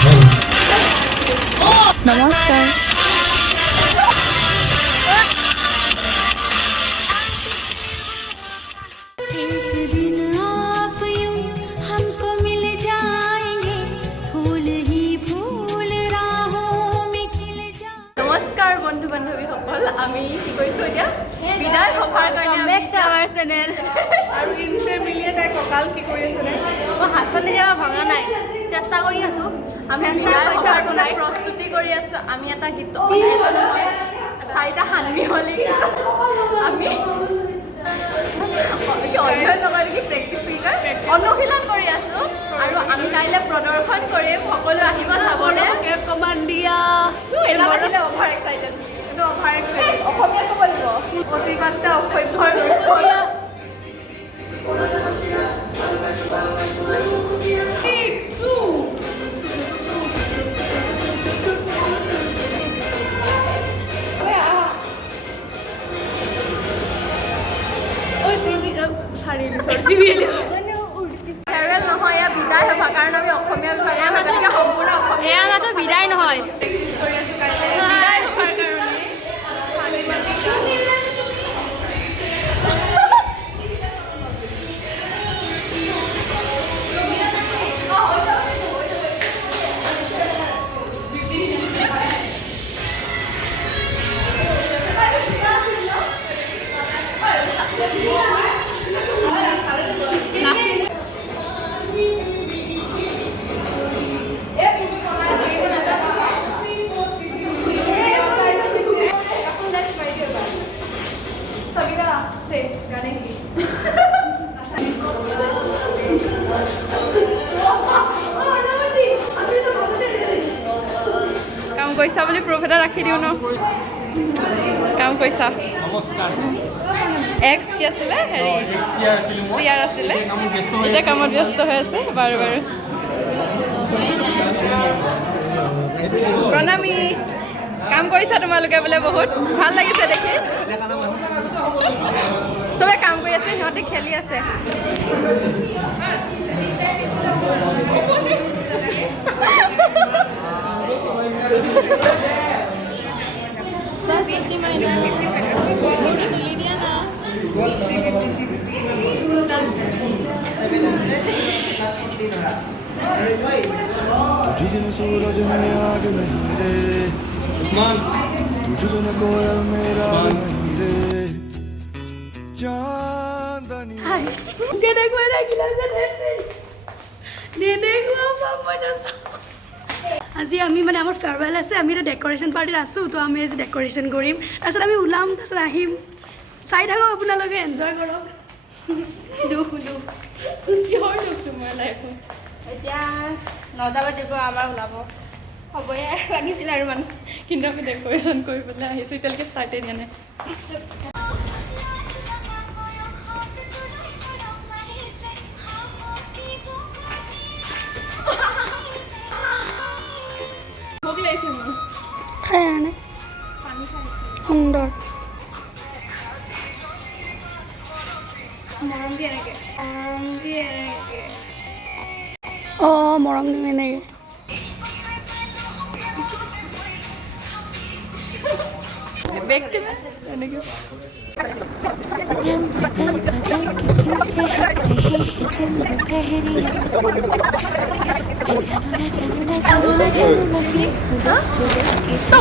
নমস্কাৰ। নমস্কাৰ বন্ধু বান্ধৱীসকল, আমি কি কৰিছোঁ এতিয়া বিদায় সভাৰ কাৰণে আমাৰ চেনেল আৰু ইনছে মিলিয়ে তাই কঁকাল কি কৰি আছে নে? মই হাতখন এতিয়া ভঙা নাই, চেষ্টা কৰি আছোঁ। আমি বিদায় সভাৰ বাবে প্ৰস্তুতি কৰি আছোঁ। আমি এটা গীত 4টা সান্মি হ'লে আমি অধ্যয়ন নকৰি নেকি প্ৰেক্টিচ অনুশীলন কৰি আছোঁ আৰু আমি কাইলৈ প্ৰদৰ্শন কৰিম। সকলো আহিব চাবলৈ। কমান দিয়া অভাৰ এক্সাইটেড, এইটো অভাৰ এক্সাইটেড। অসমীয়া ক'ব লাগিব, অতিমাত্ৰা অসভ্যৰ ফেয়াৰৱেল নহয়, এয়া বিদায় সভা, কাৰণ আমি অসমীয়া বিভাগে সম্পূৰ্ণ অসমীয়া মাত্ৰ বিদায় নহয়, প্ৰেক্টিচ কৰি আছোঁ কাইলৈ বিদায় সভাৰ কাৰণে। কাম কৰিছা বুলি প্ৰুফ এটা ৰাখি দিওঁ ন। কাম কৰিছা। নমস্কাৰ। এক্স কি আছিলে? হেৰি চিয়াৰ আছিলে, এতিয়া কামত ব্যস্ত হৈ আছে। বাৰু বাৰু প্ৰণামী। কাম কৰিছা তোমালোকে বোলে, বহুত ভাল লাগিছে দেখি। চবে কাম কৰি আছে, সিহঁতে খেলি আছে। তুলি দিয়া না। तुझ बिन सूरज में आग नहीं रे, तुझ बिन कोयल मेरा नहीं रे, चांदनी আজি আমি মানে আমাৰ ফেয়াৰৱেল আছে, আমি এতিয়া ডেক'ৰেশ্যন পাৰ্টিত আছোঁ, তো আমি আজি ডেক'ৰেশ্যন কৰিম, তাৰপিছত আমি ওলাম, তাৰপিছত আহিম। চাই থাকক আপোনালোকে, এনজয় কৰক। দুখ কিহৰ দুখ তোমাৰ লাইফত? এতিয়া 9টা বাজিব, আমাৰ ওলাব হ'বয়ে লাগিছিল আৰু মানে, কিন্তু আমি ডেক'ৰেশ্যন কৰিবলৈ আহিছোঁ, এতিয়ালৈকে ষ্টাৰ্টেই দিয়া নাই। ভোক লাগিছে মোৰ। খাই আনে সুন্দৰ মৰম দিয়ে এনেকৈ, মৰম দিয়ে এনেকৈ। অঁ মৰম দিম এনেকৈ। বেগটো এনেকৈ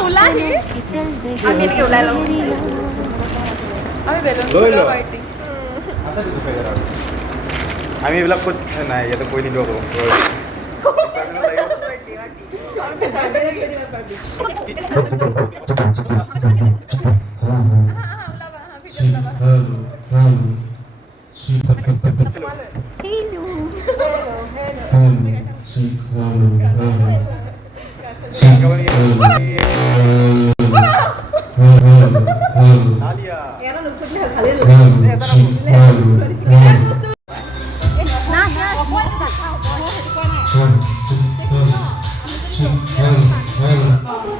ওলাহি আমি এনেকৈ ওলাই লওঁ। আমি বেলুন পাৰ্টি আমি এইবিলাক ক'ত নাই, ইয়াতে কৈ নিদিওঁ আকৌ।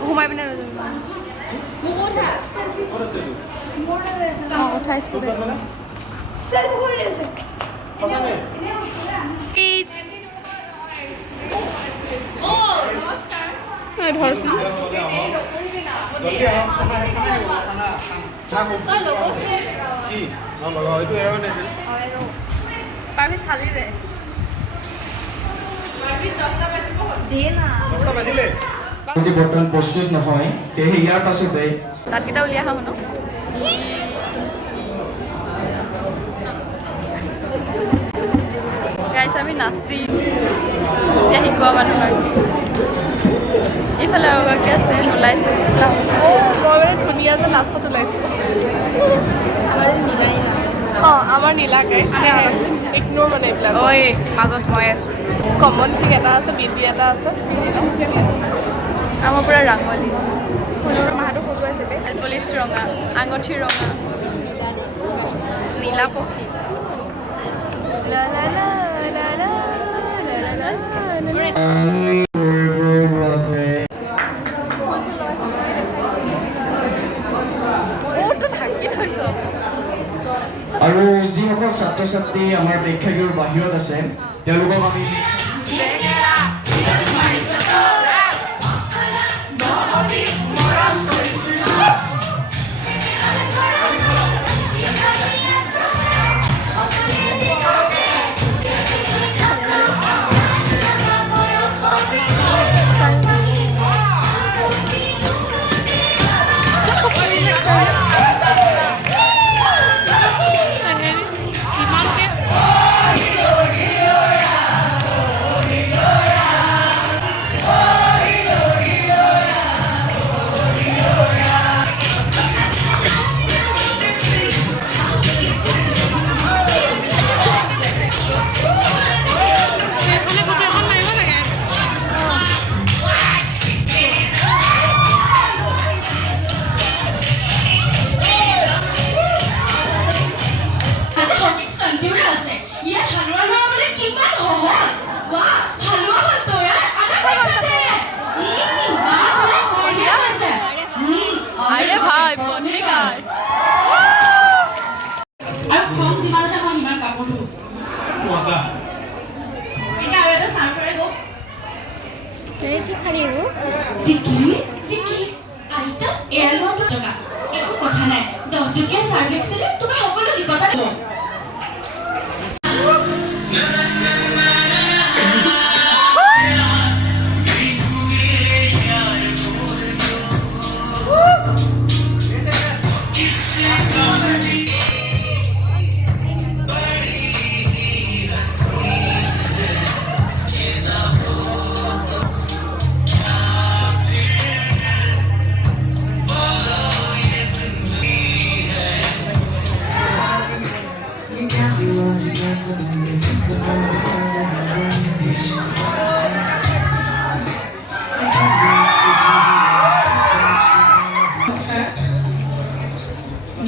ঘুমাই পিনে উঠাইছোঁ দে। নাই ধৰচোন পাৰ্মিছ খালি দে যদি বৰ্তমান প্ৰস্তুত নহয় সেয়েহে ইয়াৰ পাছতে দাঁতকেইটা উলিয়াই আহা শুনো গাইছ আমি নাচিম এতিয়া শিকোৱা মানুহ এইফালে আৰু গৰাকী আছে ওলাইছে মই মানে ধুনীয়া যে লাষ্টত ওলাইছোঁ অঁ আমাৰ নীলা গাইছ ইগনোৰ মানে এইবিলাক ঐ মাজত মই আছোঁ কমন ঠিক এটা আছে বিবি এটা আছে আমাৰ পূৰা ৰাঙলী ফুলৰ মাহটো সজুৱাইছে পলিচ ৰঙা আঙঠি ৰঙা নীলা পক্ষী আৰু যিসকল ছাত্ৰ ছাত্ৰী আমাৰ প্ৰেক্ষাগৃহৰ বাহিৰত আছে তেওঁলোকক আমি একো কথা নাই 10 টকীয়া সাৰ্ভিক্সলে তোমাৰ সকলো লিকতা দিব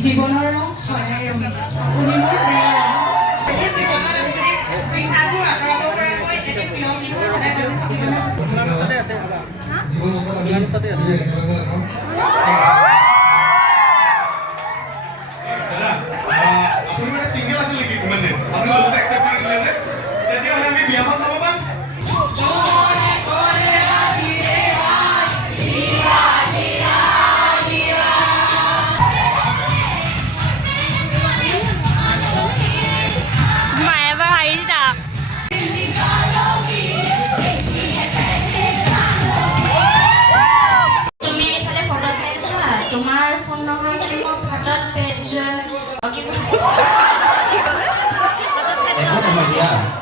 জীৱনৰ ৰং সদায় ৰঙীন আপুনি মোৰ প্ৰিয় ৰং মোৰ জীৱনত আপুনি পিঠাবোৰ আঁতৰাব পৰাকৈ এটি প্ৰিয় বিহুৰ সদায় বাজি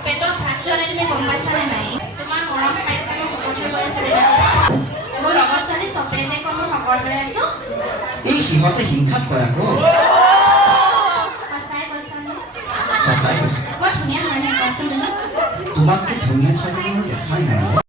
পেটত ভাত চলে তুমি গম পাইছানে নাই তোমাৰ মৰম খাইখানো সকলোৱে গৈ আছে মোৰ লগৰ ছোৱালী চপেনে কম সকলোৱে আছো এই সিহঁতে হিংসাত কয় আকৌ সঁচাই কৈছানে সঁচাই কৈছে বৰ ধুনীয়া হয় নে কোৱাচোন তুমি তোমাতকৈ ধুনীয়া ছোৱালী মই দেখাই নাই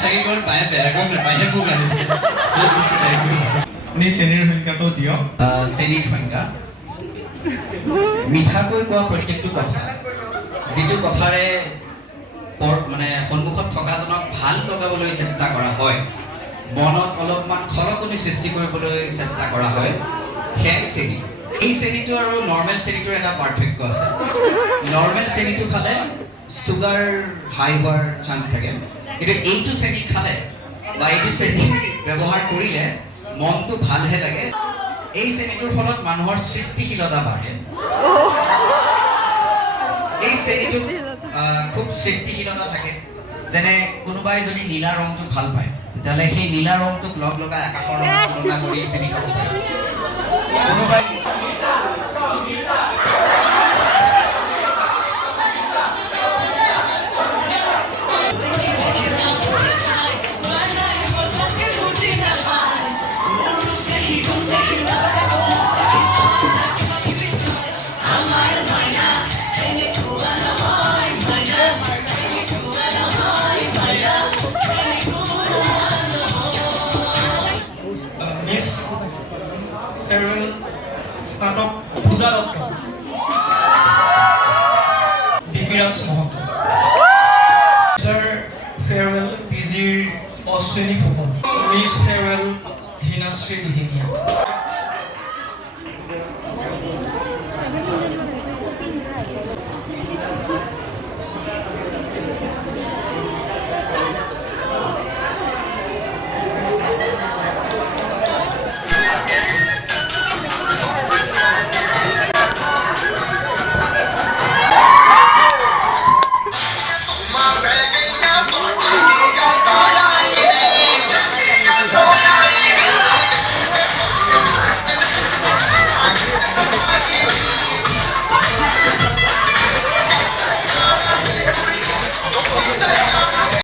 চাগে গ'ল পায়ে বেলেগক নাপায়হে মোক আনিছে আপুনি চেনীৰ সংখ্যাটো দিয়ক। চেনীৰ সংখ্যা মিঠাকৈ কোৱা প্ৰত্যেকটো কথা যিটো কথাৰে মানে সন্মুখত থকাজনক ভাল লগাবলৈ চেষ্টা কৰা হয় মনত অলপমান খলকনি সৃষ্টি কৰিবলৈ চেষ্টা কৰা হয় সেয়াই চেনী এই চেনীটো আৰু নৰ্মেল চেনীটোৰ এটা পাৰ্থক্য আছে নৰ্মেল চেনীটো খালে চুগাৰ হাই হোৱাৰ চান্স থাকে কিন্তু এইটো চেনী খালে বা এইটো চেনী ব্যৱহাৰ কৰিলে মনটো ভালহে লাগে এই চেনীটোৰ ফলত মানুহৰ সৃষ্টিশীলতা বাঢ়ে এই চেনীটো খুব সৃষ্টিশীলতা থাকে যেনে কোনোবাই যদি নীলা ৰংটো ভাল পায় তেতিয়াহ'লে সেই নীলা ৰংটোক লগ লগাই আকাশৰ ৰং তুলনা কৰি চেনী খাব পাৰে কোনোবাই মিছ ফেয়াৰৱেল স্নাতক Puja Dutta Bikiraj Mahanta mister farewell P জিৰ অশ্বিনী ফুকন মিছ ফেয়াৰৱেল হিনাশ্ৰী দিহিঙীয়া